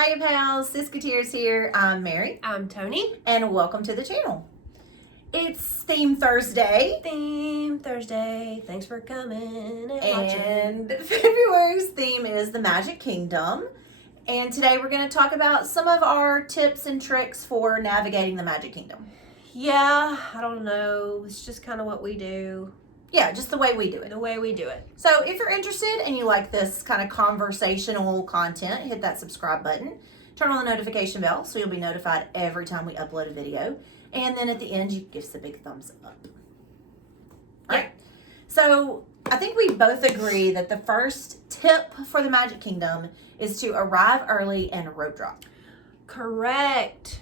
Hi pals, Siskateers here. I'm Mary. I'm Tony. And welcome to the channel. It's Theme Thursday. Theme Thursday. Thanks for coming and watching. And February's theme is the Magic Kingdom. And today we're going to talk about some of our tips and tricks for navigating the Magic Kingdom. Yeah, I don't know. It's just kind of what we do. Yeah, just the way we do it. The way we do it. So if you're interested and you like this kind of conversational content, hit that subscribe button. Turn on the notification bell so you'll be notified every time we upload a video. And then at the end, you give us a big thumbs up. All right. So I think we both agree that the first tip for the Magic Kingdom is to arrive early and rope drop. Correct.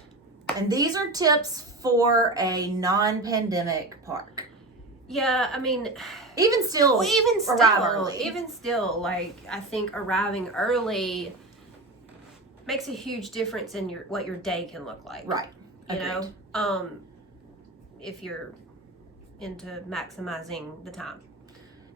And these are tips for a non-pandemic park. Yeah, I mean, even still, arrive early. Like, I think arriving early makes a huge difference in what your day can look like. Right. You know, if you're into maximizing the time.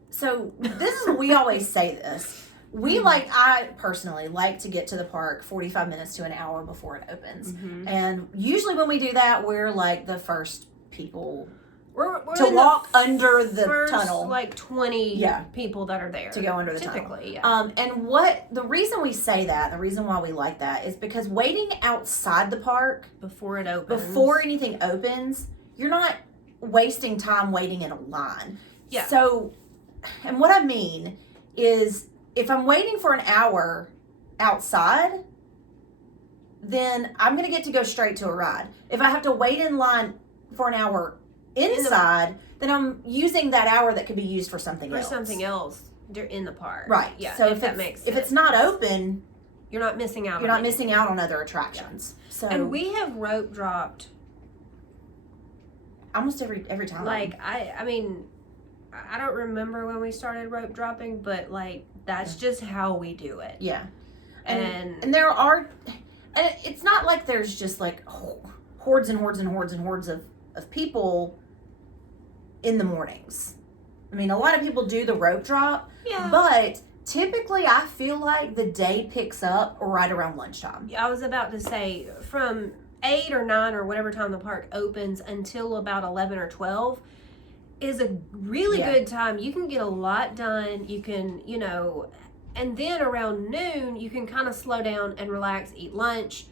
So this is, we always say this. I personally like to get to the park 45 minutes to an hour before it opens. Mm-hmm. And usually when we do that, we're like the first people we're to walk under the first, tunnel. Like 20 people that are there. To go under the tunnel. Typically, yeah. And the reason we say that, the reason why we like that is because waiting outside the park before it opens. Before anything opens, you're not wasting time waiting in a line. Yeah. So, and what I mean is if I'm waiting for an hour outside, then I'm going to get to go straight to a ride. If I have to wait in line for an hour inside, then I'm using that hour that could be used for something else. For something else in the park. Right. Yeah. So if it's not open, you're not missing out. You're not missing out on other attractions. Yeah. So and we have rope dropped almost every time. Like I mean, I don't remember when we started rope dropping, but like that's just how we do it. Yeah. And there are, and it's not like there's just like hordes and hordes and hordes and hordes of people in the mornings. I mean, a lot of people do the rope drop, but typically I feel like the day picks up right around lunchtime. I was about to say from 8 or 9 or whatever time the park opens until about 11 or 12 is a really good time. You can get a lot done. You can, and then around noon you can kind of slow down and relax, eat lunch,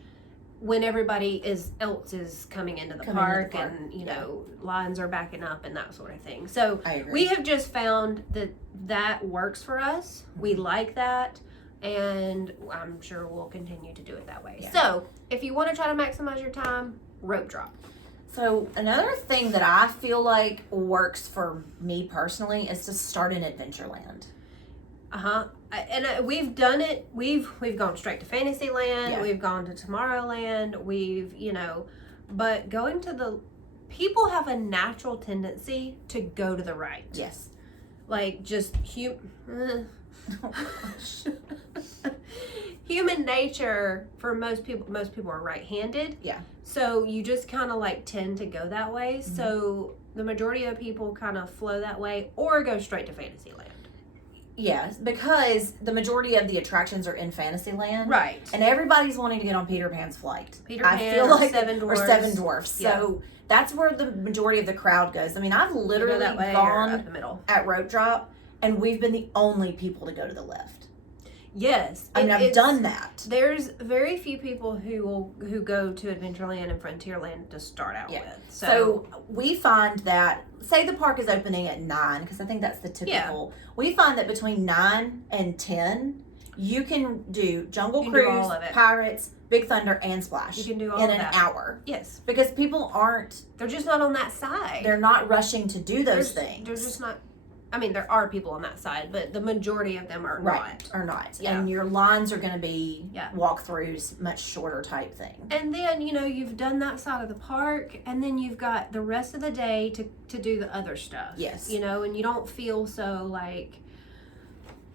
when everybody else is coming into the park and lines are backing up and that sort of thing. So we have just found that works for us. We like that, and I'm sure we'll continue to do it that way. So if you want to try to maximize your time, rope drop. So another thing that I feel like works for me personally is to start in Adventureland. And we've done it. We've gone straight to Fantasyland. Yeah. We've gone to Tomorrowland. But going to people have a natural tendency to go to the right. Yes. Like just human nature for most people are right-handed. Yeah. So you just kind of like tend to go that way. Mm-hmm. So the majority of people kind of flow that way or go straight to Fantasyland. Yes, because the majority of the attractions are in Fantasyland. Right. And everybody's wanting to get on Peter Pan's flight. I feel like Seven Dwarfs. So that's where the majority of the crowd goes. I mean, I've literally gone up the middle at rope drop, and we've been the only people to go to the left. Yes. I mean, I've done that. There's very few people who go to Adventureland and Frontierland to start out with. So we find that, say the park is opening at 9, because I think that's the typical. Yeah. We find that between 9 and 10, you can do Jungle Cruise, Pirates, Big Thunder, and Splash. You can do all in of an hour. Yes. Because people aren't. They're just not on that side. They're not rushing to do those things. They're just not. I mean, there are people on that side, but the majority of them are not. Are not. Yeah. And your lines are going to be walkthroughs, much shorter type thing. And then, you've done that side of the park, and then you've got the rest of the day to do the other stuff. Yes. And you don't feel so like,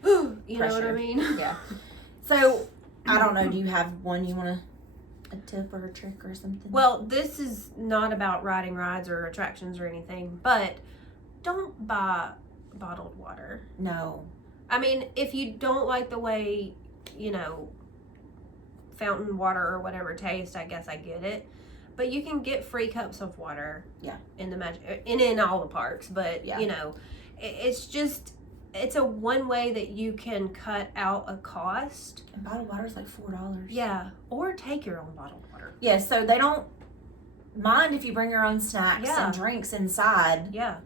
you Pressure. know what I mean? Yeah. So, I don't know, do you have one you want a tip or a trick or something? Well, this is not about riding rides or attractions or anything, but don't buy bottled water. No. I mean, if you don't like the way, fountain water or whatever taste, I guess I get it. But you can get free cups of water. Yeah. In the in all the parks, but yeah. you know, it's a one way that you can cut out a cost. And bottled water is like $4. Yeah, or take your own bottled water. Yeah, so they don't mind if you bring your own snacks and drinks inside. Yeah.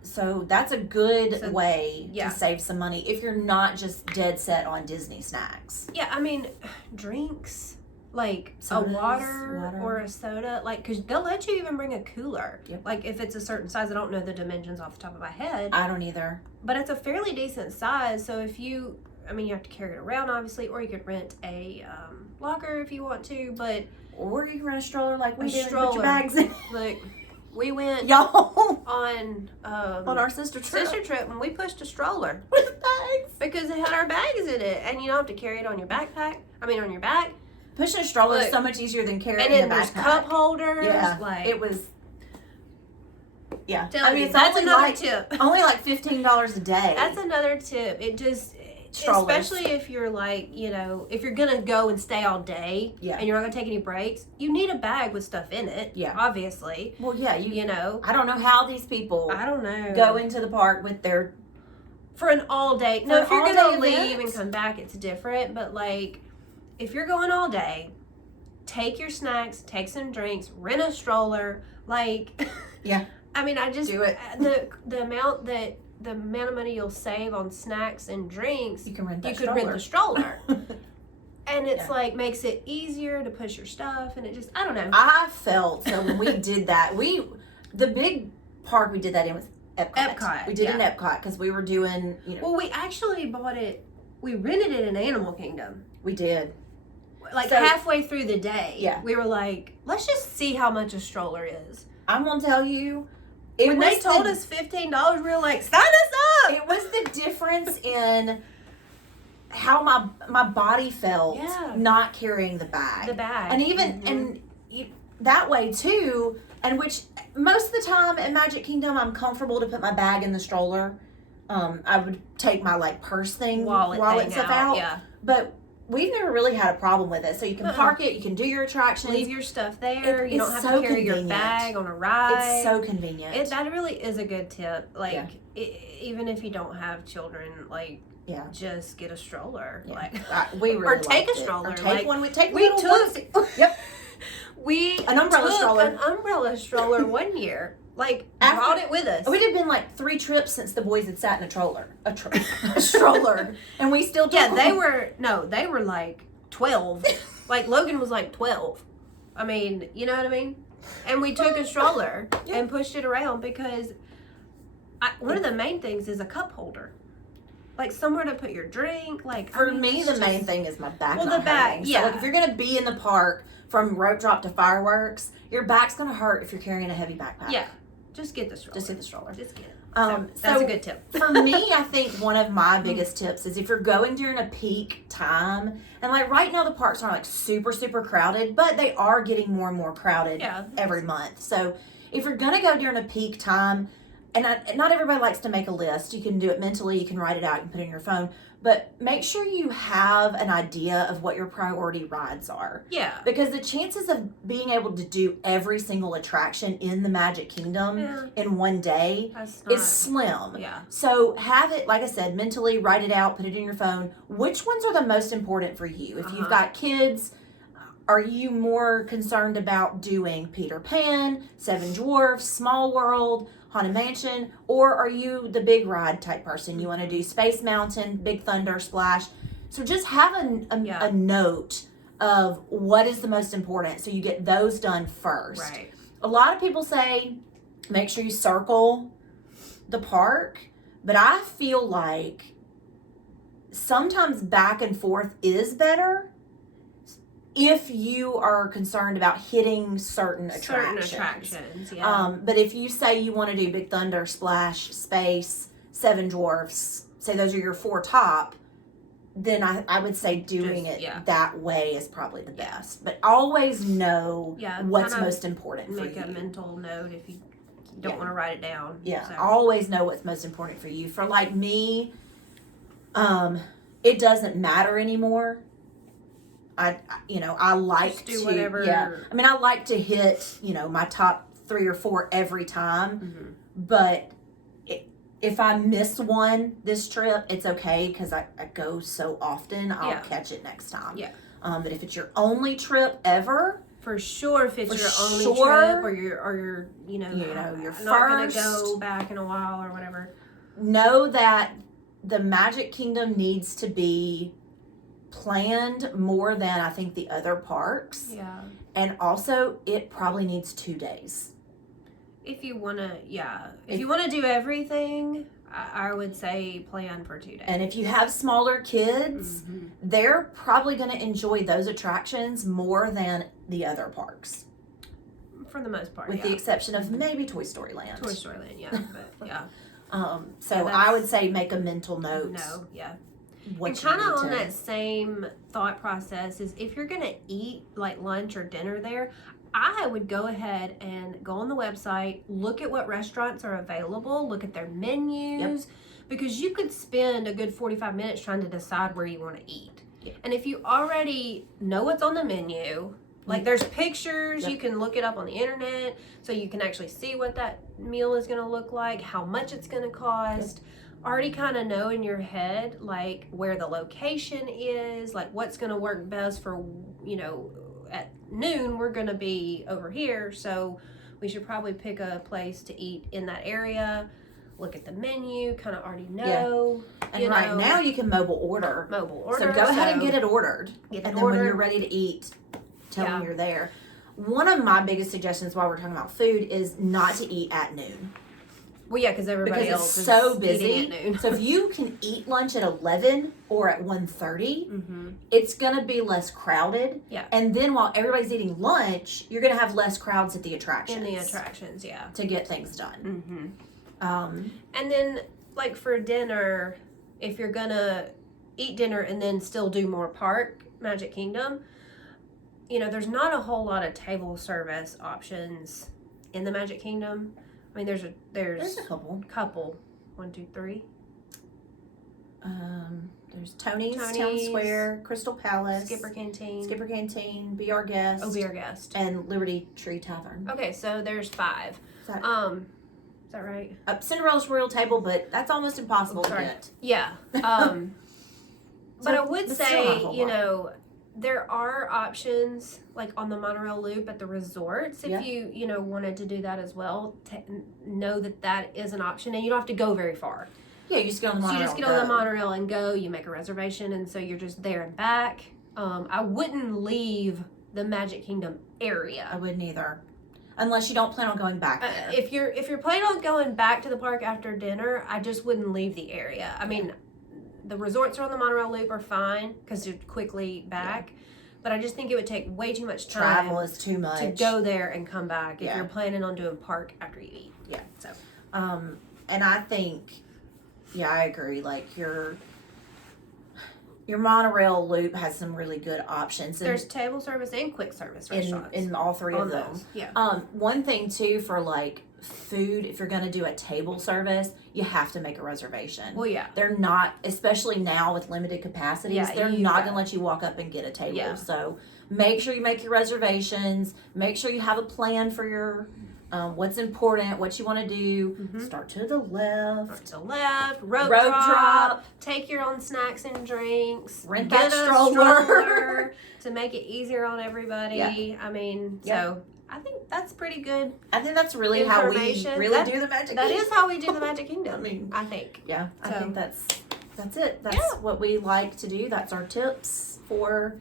So that's a good way to save some money if you're not just dead set on Disney snacks. Yeah, I mean, drinks, like Sodas, a water or a soda, like, because they'll let you even bring a cooler. Yep. Like, if it's a certain size, I don't know the dimensions off the top of my head. I don't either. But it's a fairly decent size, so if you, I mean, you have to carry it around, obviously, or you could rent a locker if you want to, but... Or you can rent a stroller like we do and stroller. put your bags in. Like, we went Y'all on our sister trip and we pushed a stroller with bags because it had our bags in it, and you don't have to carry it on your backpack. I mean, on your back. Pushing a stroller is so much easier than carrying and then a backpack. there's cup holders. Yeah, like it was. Yeah, I mean, it's that's only another like tip. only like $15 a day. That's another tip. It just. Strollers. Especially if you're like, you know, if you're gonna go and stay all day, and you're not gonna take any breaks, you need a bag with stuff in it. Yeah, obviously. Well, yeah, you know. I don't know how these people. I don't know. Go into the park with their. For an all day. No, if you're gonna leave event? and come back, it's different. But like, if you're going all day, take your snacks, take some drinks, rent a stroller. Like, yeah. I mean, I just do it. The amount of money you'll save on snacks and drinks, you can rent. Rent the stroller, and it's like makes it easier to push your stuff, and it just I don't know. I felt so when we did that. The big park we did that in was Epcot. We did it in Epcot because we were doing. You know, well, we actually bought it. We rented it in Animal Kingdom. We did. Like halfway through the day, yeah, we were like, let's just see how much a stroller is. I'm gonna tell you. When they told us $15, we were like, sign us up! It was the difference in how my body felt not carrying the bag. And even that way too, and which most of the time at Magic Kingdom I'm comfortable to put my bag in the stroller. I would take my like purse thing, wallet stuff out. Yeah. But we've never really had a problem with it. So you can park it, you can do your attractions. Leave your stuff there. You don't have to carry your bag on a ride. It's so convenient. That really is a good tip. Like, even if you don't have children, like, just get a stroller. Yeah. Like, we really or take a stroller. Or take one. We took yep. An umbrella stroller one year. Like, brought it with us. It had been like 3 trips since the boys had sat in a stroller. And we still took them. they were like 12. Like, Logan was like 12. I mean, you know what I mean? And we took a stroller and pushed it around because one of the main things is a cup holder. Like, somewhere to put your drink. Like, For me, the main thing is my back. Well, the back, So, like, if you're going to be in the park from rope drop to fireworks, your back's going to hurt if you're carrying a heavy backpack. Yeah. Just get the stroller. Just get the stroller. Just get it. That's a good tip. For me, I think one of my biggest tips is if you're going during a peak time, and like right now the parks are like super, super crowded, but they are getting more and more crowded every month. So if you're going to go during a peak time, and not everybody likes to make a list. You can do it mentally. You can write it out. You can put it in your phone. But make sure you have an idea of what your priority rides are. Yeah. Because the chances of being able to do every single attraction in the Magic Kingdom in one day is slim. Yeah. So have it, like I said, mentally write it out, put it in your phone. Which ones are the most important for you? If you've got kids, are you more concerned about doing Peter Pan, Seven Dwarfs, Small World, Haunted Mansion, or are you the big ride type person? You want to do Space Mountain, Big Thunder, Splash. So just have a note of what is the most important so you get those done first. Right. A lot of people say make sure you circle the park, but I feel like sometimes back and forth is better if you are concerned about hitting certain attractions. But if you say you want to do Big Thunder, Splash, Space, Seven Dwarfs, say those are your 4 top, then I would say doing it that way is probably the best. But always know what's most important for you. Make a mental note if you don't want to write it down. Yeah, always know what's most important for you. For like me, it doesn't matter anymore. I like Just do to, whatever. yeah. I mean, I like to hit, my top 3 or 4 every time, but if I miss one this trip, it's okay because I go so often. I'll catch it next time. Yeah. But if it's your only trip ever, for sure, if it's your only trip or you're you're not gonna go back in a while or whatever, know that the Magic Kingdom needs to be planned more than I think the other parks. Yeah. And also, it probably needs 2 days. If you wanna do everything, I would say plan for 2 days. And if you have smaller kids, they're probably going to enjoy those attractions more than the other parks. For the most part, with the exception of maybe Toy Story Land. Toy Story Land, yeah, but yeah. So I would say make a mental note. No, yeah. And kind of on that same thought process is if you're gonna eat like lunch or dinner there, I would go ahead and go on the website, look at what restaurants are available, look at their menus, because you could spend a good 45 minutes trying to decide where you want to eat. And if you already know what's on the menu, like there's pictures, you can look it up on the internet, so you can actually see what that meal is going to look like, how much it's going to cost. Already kind of know in your head like where the location is, like what's going to work best for, at noon we're going to be over here, so we should probably pick a place to eat in that area. Look at the menu, kind of already know. Yeah. And right now you can mobile order. So go ahead and get it ordered. And then when you're ready to eat, tell them you're there. One of my biggest suggestions while we're talking about food is not to eat at noon. Well, yeah, because everybody else is so busy. At noon. So if you can eat lunch at 11 or at 1:30, it's going to be less crowded. Yeah. And then while everybody's eating lunch, you're going to have less crowds at the attractions. In the attractions, yeah. To get things done. And then, like for dinner, if you're going to eat dinner and then still do more park, Magic Kingdom, there's not a whole lot of table service options in the Magic Kingdom. I mean, there's a couple. 1, 2, 3. There's Tony's, Town Square, Crystal Palace, Skipper Canteen, Be Our Guest. Oh, Be Our Guest. And Liberty Tree Tavern. Okay, so there's 5. Is that right? Cinderella's Royal Table, but that's almost impossible to get. Yeah. But I would say, there are options like on the monorail loop at the resorts if you wanted to do that as well. Know that is an option, and you don't have to go very far. Yeah, you just get on the monorail. So you just get on the monorail and go. You make a reservation, and so you're just there and back. I wouldn't leave the Magic Kingdom area. I wouldn't either, unless you don't plan on going back there. If you're planning on going back to the park after dinner, I just wouldn't leave the area. I mean, the resorts are on the monorail loop are fine because you're quickly back. Yeah. But I just think it would take way too much time. Travel is too much. To go there and come back if you're planning on doing park after you eat. Yeah. So, and I think, I agree. Like your monorail loop has some really good options. There's table service and quick service restaurants. In all 3 of them. Yeah. One thing too for like food, if you're going to do a table service, you have to make a reservation. Well, yeah. They're not, especially now with limited capacities, they're not going to let you walk up and get a table. Yeah. So make sure you make your reservations. Make sure you have a plan for your what's important, what you want to do. Start to the left. Rope drop. Take your own snacks and drinks. Rent that stroller to make it easier on everybody. Yeah. I mean, so I think that's pretty good. I think that's really how we really do the Magic Kingdom. That is how we do the Magic Kingdom. I think. Yeah, I think that's it. That's what we like to do. That's our tips for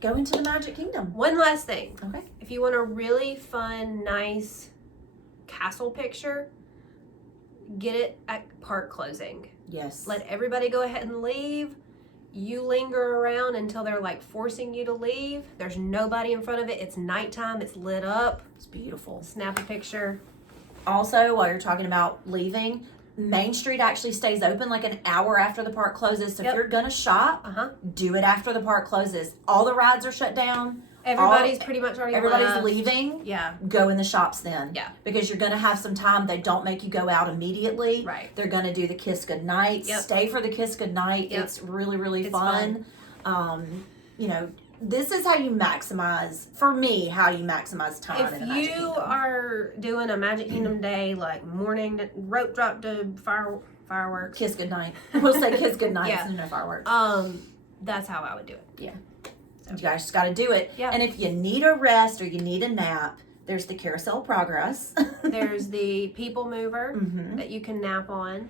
going to the Magic Kingdom. One last thing. Okay. If you want a really fun, nice castle picture, get it at park closing. Yes. Let everybody go ahead and leave. You linger around until they're like forcing you to leave. There's nobody in front of it. It's nighttime. It's lit up. It's beautiful. Snap a picture. Also, while you're talking about leaving, Main Street actually stays open like an hour after the park closes. So if you're going to shop, do it after the park closes. All the rides are shut down. Everybody's pretty much already left. Leaving. Yeah. Go in the shops then. Yeah. Because you're going to have some time. They don't make you go out immediately. Right. They're going to do the kiss goodnight. Yep. Stay for the kiss goodnight. Yep. It's really, really fun. this is how you maximize, for me, how you maximize time If in the Magic you Kingdom. are doing a Magic Kingdom day, like morning to, rope drop to fireworks. Kiss goodnight. We'll say kiss goodnight Yeah. instead of no fireworks. That's how I would do it. Yeah. So. You guys just got to do it. Yeah. And if you need a rest or you need a nap, there's the Carousel Progress. There's the People Mover Mhm. that you can nap on.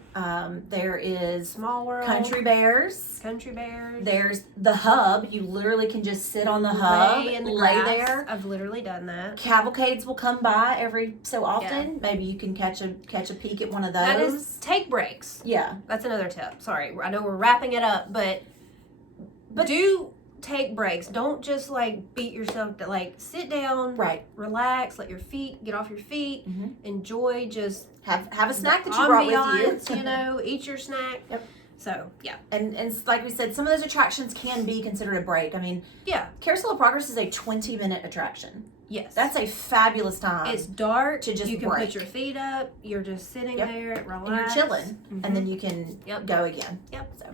There is Small World. Country Bears. Country Bears. There's the Hub. You literally can just sit on the Hub, Lay in the lay grass. there. I've literally done that. Cavalcades will come by every so often. Maybe you can catch a peek at one of those. That is, take breaks. Yeah. That's another tip. Sorry, I know we're wrapping it up, but do take breaks. Don't just like beat yourself to, like, sit down, Right. relax, let your feet get off your feet, Mhm. enjoy just Have a snack that you brought with ambiance, you. you know, eat your snack. Yep. So, yeah. And like we said, some of those attractions can be considered a break. I mean, Yeah. Carousel of Progress is a 20-minute attraction. Yes. That's a fabulous time. It's dark. to just you can break. put your feet up. You're just sitting Yep. there, relax. and you're chilling, Mhm. and then you can Yep. go again. Yep. So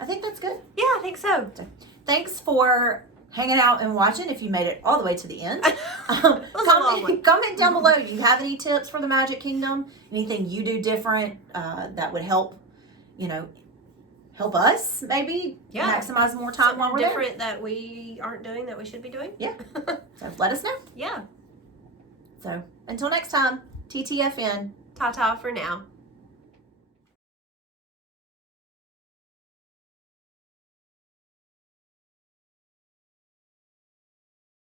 I think that's good. Yeah, I think so. Thanks for hanging out and watching. If you made it all the way to the end, was a long one. comment down below. Do you have any tips for the Magic Kingdom? Anything you do different that would help? Help us maybe maximize more time while we're there. Different that we aren't doing that we should be doing. Yeah. So let us know. Yeah. So until next time, TTFN. Ta-ta for now.